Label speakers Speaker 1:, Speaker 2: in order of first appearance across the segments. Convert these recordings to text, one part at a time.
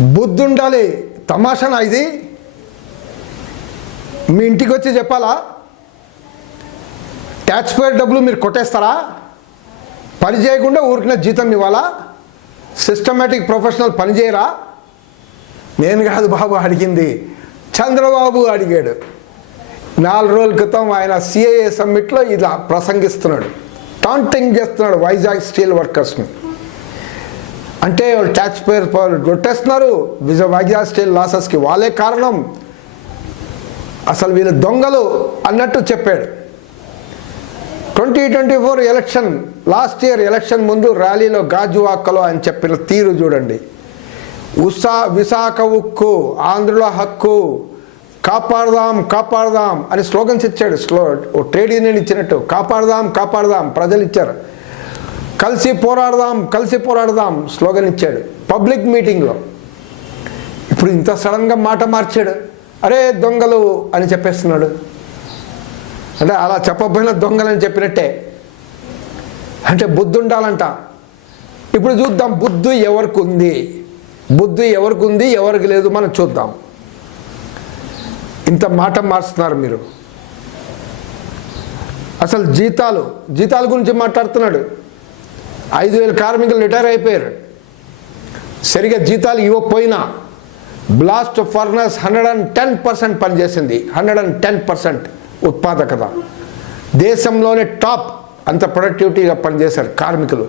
Speaker 1: బుద్ధుండాలి. తమాషానా ఇది. మీ ఇంటికి వచ్చి చెప్పాలా? ట్యాక్స్ పేర్ డబ్బులు మీరు కొట్టేస్తారా? పని చేయకుండా ఊరికిన జీతం ఇవ్వాలా? సిస్టమేటిక్ ప్రొఫెషనల్ పని చేయరా? నేను కాదు బాబు అడిగింది. చంద్రబాబు అడిగాడు. నాలుగు రోజుల క్రితం ఆయన సిఏఏ సమ్మిట్లో ఇలా ప్రసంగిస్తున్నాడు. టాంటింగ్ చేస్తున్నాడు వైజాగ్ స్టీల్ వర్కర్స్ని. అంటే వాళ్ళు ట్యాక్స్ పేర్ కొట్టేస్తున్నారు. విజ వైజాగ్ స్టీల్ లాసెస్కి వాళ్ళే కారణం. అసలు వీళ్ళు దొంగలు అన్నట్టు చెప్పాడు. Twenty twenty four election last year election ముందు ర్యాలీలో గాజువాకలో ఆయన చెప్పిన తీరు చూడండి. ఉసా విశాఖ ఉక్కు ఆంధ్రుల హక్కు కాపాడదాం కాపాడదాం అని స్లోగన్స్ ఇచ్చాడు. స్లో ఓ ట్రేడ్ యూనియన్ ఇచ్చినట్టు. కాపాడదాం కాపాడదాం ప్రజలు ఇచ్చారు. కలిసి పోరాడదాం కలిసి పోరాడదాం స్లోగన్ ఇచ్చాడు. పబ్లిక్ మీటింగ్లో ఇప్పుడు ఇంత సడన్గా మాట మార్చాడు. అరే దొంగలు అని చెప్పేస్తున్నాడు. అంటే అలా చెప్పబోయిన దొంగలని చెప్పినట్టే. అంటే బుద్ధి ఉండాలంట. ఇప్పుడు చూద్దాం బుద్ధి ఎవరికి ఉంది? బుద్ధి ఎవరికి ఉంది? ఎవరికి లేదు? మనం చూద్దాం. ఇంత మాట మారుస్తున్నారు మీరు. అసలు జీతాలు జీతాల గురించి మాట్లాడుతున్నాడు. ఐదు వేల కార్మికులు రిటైర్ అయిపోయారు. సరిగా జీతాలు ఇవ్వకపోయినా blast furnace hundred and ten percent పనిచేసింది. హండ్రెడ్ అండ్ టెన్ పర్సెంట్ ఉత్పాదకత. దేశంలోనే టాప్ అంత ప్రొడక్టివిటీగా పనిచేశారు కార్మికులు.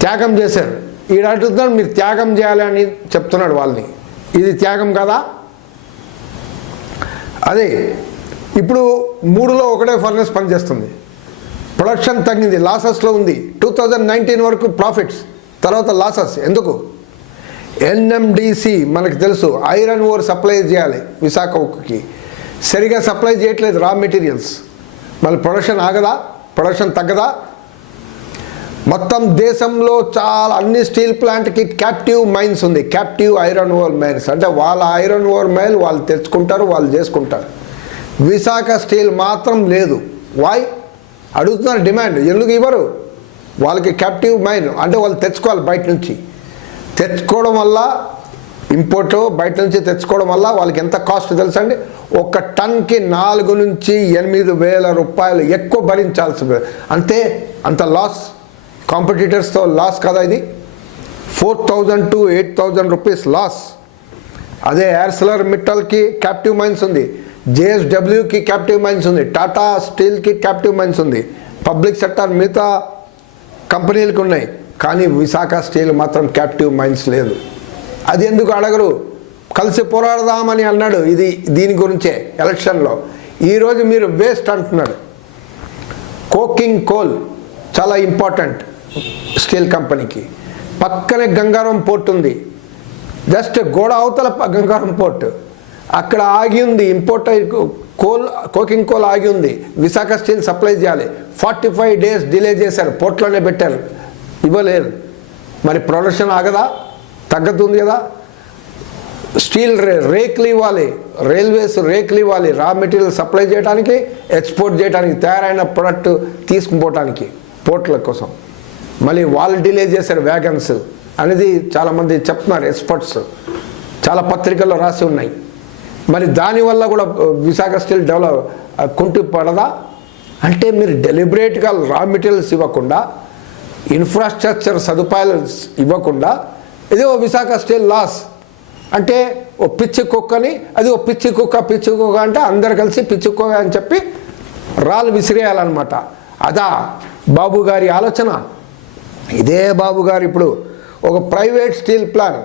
Speaker 1: త్యాగం చేశారు. ఈడ అంటున్నాడు మీరు త్యాగం చేయాలని చెప్తున్నాడు వాళ్ళని. ఇది త్యాగం కదా? అదే ఇప్పుడు మూడులో ఒకటే ఫర్నెస్ పనిచేస్తుంది. ప్రొడక్షన్ తగ్గింది లాసెస్లో ఉంది. టూ థౌజండ్ నైన్టీన్ వరకు ప్రాఫిట్స్ తర్వాత లాసెస్ ఎందుకు? ఎన్ఎండిసి మనకు తెలుసు ఐరన్ ఓర్ సప్లై చేయాలి విశాఖ ఉక్కుకి సరిగా సప్లై చేయట్లేదు రా మెటీరియల్స్ మళ్ళీ ప్రొడక్షన్ ఆగదా? ప్రొడక్షన్ తగ్గదా? మొత్తం దేశంలో చాలా అన్ని స్టీల్ ప్లాంట్కి క్యాప్టివ్ మైన్స్ ఉంది. క్యాప్టివ్ ఐరన్ ఓర్ మైన్స్ అంటే వాళ్ళ ఐరన్ ఓర్ మైల్ వాళ్ళు తెచ్చుకుంటారు వాళ్ళు చేసుకుంటారు. విశాఖ స్టీల్ మాత్రం లేదు. వాయ్ అడుగుతున్నారు డిమాండ్. ఎందుకు ఇవ్వరు? వాళ్ళకి క్యాప్టివ్ మైండ్ అంటే వాళ్ళు తెచ్చుకోవాలి బయట నుంచి. తెచ్చుకోవడం వల్ల ఇంపోర్ట్ బయట నుంచి తెచ్చుకోవడం వల్ల వాళ్ళకి ఎంత కాస్ట్ తెలుసండి? ఒక టన్కి నాలుగు నుంచి ఎనిమిది వేల రూపాయలు ఎక్కువ భరించాల్సి అంతే అంత లాస్ కాంపిటీటర్స్తో లాస్ కదా ఇది. Four thousand to eight thousand rupees loss అదే ఎయిర్సెలర్ మిట్టల్కి క్యాప్టివ్ మైన్స్ ఉంది. జేఎస్డబ్ల్యూకి క్యాప్టివ్ మైన్స్ ఉంది. టాటా స్టీల్కి క్యాప్టివ్ మైన్స్ ఉంది. పబ్లిక్ సెక్టర్ మిగతా కంపెనీలకు ఉన్నాయి. కానీ విశాఖ స్టీల్ మాత్రం క్యాప్టివ్ మైన్స్ లేదు. అది ఎందుకు అడగరు? కలిసి పోరాడదామని అన్నాడు. ఇది దీని గురించే ఎలక్షన్లో. ఈరోజు మీరు వేస్ట్ అంటున్నాడు కోకింగ్ కోల్ చాలా ఇంపార్టెంట్ స్టీల్ కంపెనీకి. పక్కనే గంగారం పోర్ట్ ఉంది. జస్ట్ గోడ అవతల గంగారం పోర్ట్. అక్కడ ఆగి ఉంది ఇంపోర్ట్ కోల్ కోకింగ్ కోల్ ఆగి ఉంది. విశాఖ స్టీల్ సప్లై చేయాలి. ఫార్టీ ఫైవ్ డేస్ డిలే చేశారు పోర్ట్లోనే పెట్టారు. ఇవ్వలేరు. మరి ప్రొడక్షన్ ఆగదా? తగ్గుతుంది కదా? స్టీల్ రే రేకులు ఇవ్వాలి. రైల్వేస్ రేకులు ఇవ్వాలి. రా మెటీరియల్ సప్లై చేయడానికి ఎక్స్పోర్ట్ చేయడానికి తయారైన ప్రొడక్ట్ తీసుకుపోవటానికి పోర్ట్ల కోసం. మళ్ళీ వాళ్ళు డిలే చేశారు వ్యాగన్స్. అనేది చాలామంది చెప్తున్నారు ఎక్స్పర్ట్స్. చాలా పత్రికల్లో రాసి ఉన్నాయి. మరి దానివల్ల కూడా విశాఖ స్టీల్ డెవలప్ కుంటు పడదా? అంటే మీరు డెలిబరేట్గా రా మెటీరియల్స్ ఇవ్వకుండా ఇన్ఫ్రాస్ట్రక్చర్ సదుపాయాలు ఇవ్వకుండా ఇది ఓ విశాఖ స్టీల్ లాస్. అంటే ఓ పిచ్చి కుక్కని అది ఓ పిచ్చి కుక్క పిచ్చి కుక్క అంటే అందరు కలిసి పిచ్చి కుక్క అని చెప్పి రాళ్ళు విసిరేయాలన్నమాట. అదా బాబు గారి ఆలోచన? ఇదే బాబు గారు ఇప్పుడు ఒక private steel plant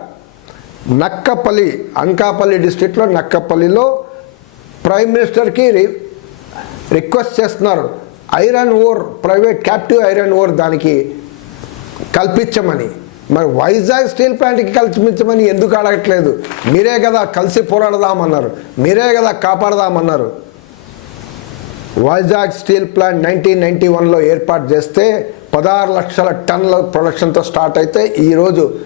Speaker 1: Nakkapalli Anakapalli డిస్టిక్లో నక్కపల్లిలో ప్రైమ్ మినిస్టర్కి రి రిక్వెస్ట్ చేస్తున్నారు. Iron ore private captive iron ore దానికి కల్పించమని. మరి వైజాగ్ స్టీల్ ప్లాంట్కి కల్పించమని ఎందుకు అడగట్లేదు? మీరే కదా కలిసి పోరాడదామన్నారు. మీరే కదా కాపాడదామన్నారు. Vizag steel plant nineteen ninety వన్లో ఏర్పాటు చేస్తే పదహారు లక్షల టన్నుల ప్రొడక్షన్తో స్టార్ట్ అయితే ఈరోజు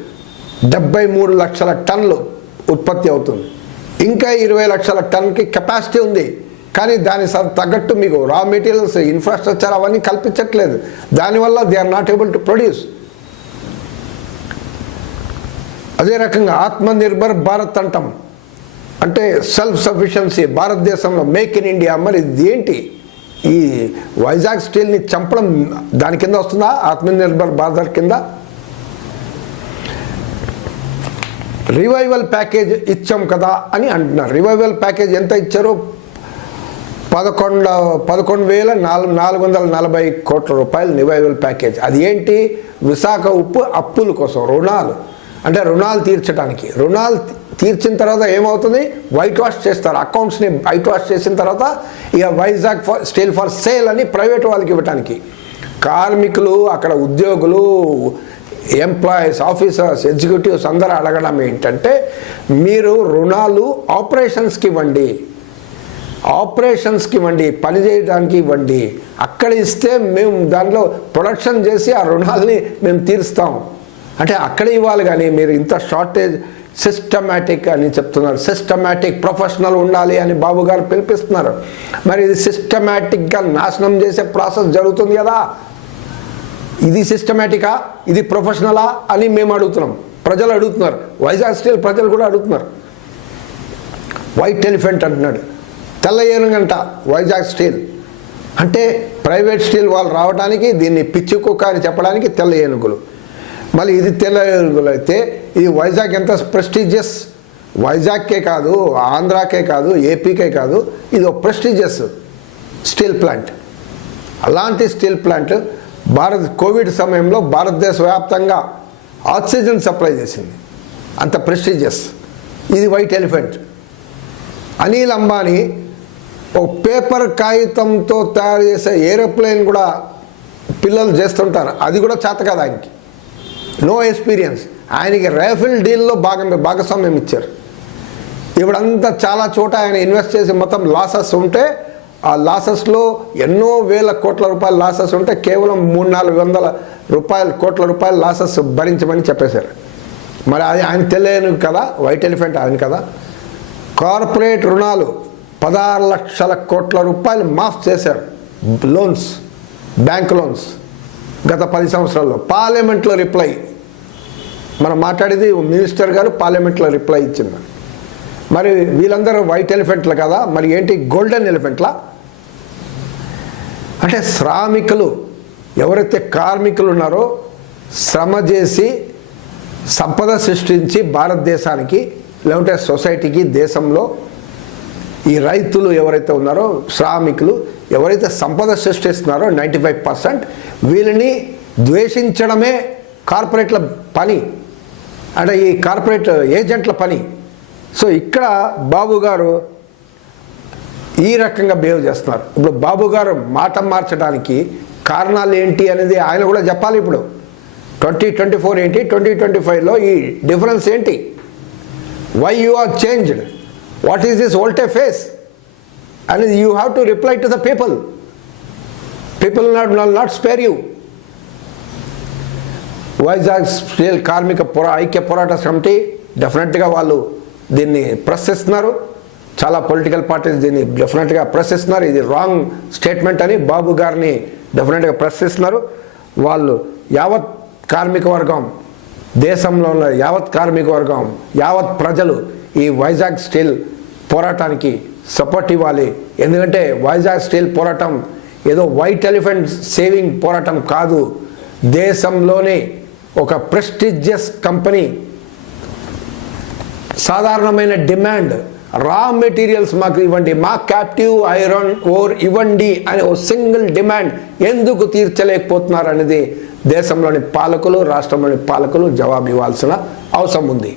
Speaker 1: డెబ్బై మూడు లక్షల టన్నులు ఉత్పత్తి అవుతుంది. ఇంకా ఇరవై లక్షల టన్కి కెపాసిటీ ఉంది. కానీ దాని స- తగ్గట్టు మీకు రా మెటీరియల్స్ ఇన్ఫ్రాస్ట్రక్చర్ అవన్నీ కల్పించట్లేదు. దానివల్ల they are not able to produce అదే రకంగా ఆత్మనిర్భర్ భారత్ అంటాం. అంటే సెల్ఫ్ సఫిషియన్సీ భారతదేశంలో మేక్ ఇన్ ఇండియా మరి ఇది ఏంటి ఈ వైజాగ్ స్టీల్ని చంపడం దాని కింద వస్తుందా? ఆత్మనిర్భర్ భారత్ కింద? రివైవల్ ప్యాకేజ్ ఇచ్చాం కదా అని అంటున్నారు. రివైవల్ ప్యాకేజ్ ఎంత ఇచ్చారో? పదకొండు పదకొండు వేల నాలుగు నాలుగు వందల నలభై కోట్ల రూపాయలు రివైవల్ ప్యాకేజ్. అది ఏంటి? విశాఖ ఉప్పు అప్పుల కోసం రుణాలు. అంటే రుణాలు తీర్చడానికి రుణాలు తీర్చిన తర్వాత ఏమవుతుంది? వైట్ వాష్ చేస్తారు. అకౌంట్స్ని వైట్ వాష్ చేసిన తర్వాత ఇక Vizag for steel for sale అని ప్రైవేట్ వాళ్ళకి ఇవ్వటానికి. కార్మికులు అక్కడ ఉద్యోగులు ఎంప్లాయీస్ ఆఫీసర్స్ ఎగ్జిక్యూటివ్స్ అందరూ అడగడం ఏంటంటే మీరు రుణాలు ఆపరేషన్స్కి ఇవ్వండి. ఆపరేషన్స్కి ఇవ్వండి పని చేయడానికి ఇవ్వండి. అక్కడ ఇస్తే మేము దాంట్లో ప్రొడక్షన్ చేసి ఆ రుణాలని మేము తీరుస్తాం. అంటే అక్కడ ఇవ్వాలి కానీ మీరు ఇంత షార్టేజ్ సిస్టమేటిక్ అని చెప్తున్నారు. సిస్టమేటిక్ ప్రొఫెషనల్ ఉండాలి అని బాబు గారు పిలిపిస్తున్నారు. మరి ఇది సిస్టమేటిక్గా నాశనం చేసే ప్రాసెస్ జరుగుతుంది కదా. ఇది సిస్టమేటికా ఇది ప్రొఫెషనలా అని మేము అడుగుతున్నాం. ప్రజలు అడుగుతున్నారు. వైజాగ్ స్టీల్ ప్రజలు కూడా అడుగుతున్నారు. వైట్ ఎలిఫెంట్ అంటున్నాడు. తెల్ల ఏనుగంట వైజాగ్ స్టీల్. అంటే ప్రైవేట్ స్టీల్ వాళ్ళు రావడానికి దీన్ని పిచ్చి కుక్క అని చెప్పడానికి తెల్ల ఏనుగులు. మళ్ళీ ఇది తెల్ల ఏనుగులు అయితే ఇది వైజాగ్ ఎంత ప్రెస్టీజియస్ వైజాగ్కే కాదు ఆంధ్రాకే కాదు ఏపీకే కాదు ఇది ఒక ప్రెస్టీజియస్ స్టీల్ ప్లాంట్ అలాంటి స్టీల్ ప్లాంట్ భారత్ కోవిడ్ సమయంలో భారతదేశ వ్యాప్తంగా ఆక్సిజన్ సప్లై చేసింది. అంత ప్రెస్టీజియస్. ఇది వైట్ ఎలిఫెంట్. అనిల్ అంబానీ ఒక పేపర్ కాగితంతో తయారు చేసే ఏరోప్లేన్ కూడా పిల్లలు చేస్తుంటారు. అది కూడా చేత కదా ఆయనకి. No experience. ఆయనకి రైఫిల్ డీల్లో భాగం భాగస్వామ్యం ఇచ్చారు. ఇవిడంతా చాలా చోట ఆయన ఇన్వెస్ట్ చేసి మొత్తం లాసెస్ ఉంటే ఆ లాసెస్లో ఎన్నో వేల కోట్ల రూపాయల లాసెస్ ఉంటే కేవలం మూడు నాలుగు వందల రూపాయల కోట్ల రూపాయల లాసెస్ భరించమని చెప్పేశారు. మరి అది ఆయన తెలియను కదా వైట్ ఎలిఫెంట్ ఆయన కదా. కార్పొరేట్ రుణాలు పదహారు లక్షల కోట్ల రూపాయలు మాఫ్ చేశారు. లోన్స్ బ్యాంక్ లోన్స్ గత పది సంవత్సరాల్లో. పార్లమెంట్లో రిప్లై. మనం మాట్లాడేది మినిస్టర్ గారు పార్లమెంట్లో రిప్లై ఇచ్చింది. మరి వీళ్ళందరూ వైట్ ఎలిఫెంట్లు కదా మరి ఏంటి గోల్డెన్ ఎలిఫెంట్లా? అంటే శ్రామికులు ఎవరైతే కార్మికులు ఉన్నారో శ్రమ చేసి సంపద సృష్టించి భారతదేశానికి లేకుంటే సొసైటీకి దేశంలో ఈ రైతులు ఎవరైతే ఉన్నారో శ్రామికులు ఎవరైతే సంపద సృష్టిస్తున్నారో నైంటీ ఫైవ్ పర్సెంట్ వీళ్ళని ద్వేషించడమే కార్పొరేట్ల పని. అంటే ఈ కార్పొరేట్ ఏజెంట్ల పని. సో ఇక్కడ బాబు గారు ఈ రకంగా బిహేవ్ చేస్తున్నారు. ఇప్పుడు బాబు గారు మాట మార్చడానికి కారణాలు ఏంటి అనేది ఆయన కూడా చెప్పాలి ఇప్పుడు. ట్వంటీ ట్వంటీ ఫోర్ ఏంటి? ట్వంటీ ట్వంటీ ఫైవ్లో ఈ డిఫరెన్స్ ఏంటి? Why you are changed what is this volte face అనేది you have to reply to the people people not not spare you Vizag steel కార్మిక పోరా ఐక్య పోరాట సమితి డెఫినెట్గా వాళ్ళు దీన్ని ప్రశ్నిస్తున్నారు చాలా పొలిటికల్ పార్టీస్ దీన్ని డెఫినెట్గా ప్రశ్నిస్తున్నారు. ఇది రాంగ్ స్టేట్మెంట్ అని బాబు గారిని డెఫినెట్గా ప్రశ్నిస్తున్నారు. వాళ్ళు యావత్ కార్మిక వర్గం దేశంలో ఉన్న యావత్ కార్మిక వర్గం యావత్ ప్రజలు ఈ వైజాగ్ స్టీల్ పోరాటానికి సపోర్ట్ ఇవ్వాలి. ఎందుకంటే వైజాగ్ స్టీల్ పోరాటం ఏదో వైట్ ఎలిఫెంట్ సేవింగ్ పోరాటం కాదు. దేశంలోనే ఒక ప్రెస్టిజియస్ కంపెనీ సాధారణమైన డిమాండ్ రా మెటీరియల్స్ మాకు ఇవ్వండి. మా క్యాప్టివ్ ఐరన్ ఓర్ ఇవ్వండి అనే ఓ సింగిల్ డిమాండ్ ఎందుకు తీర్చలేకపోతున్నారు అనేది దేశంలోని పాలకులు రాష్ట్రంలోని పాలకులు జవాబు ఇవ్వాల్సిన అవసరం ఉంది.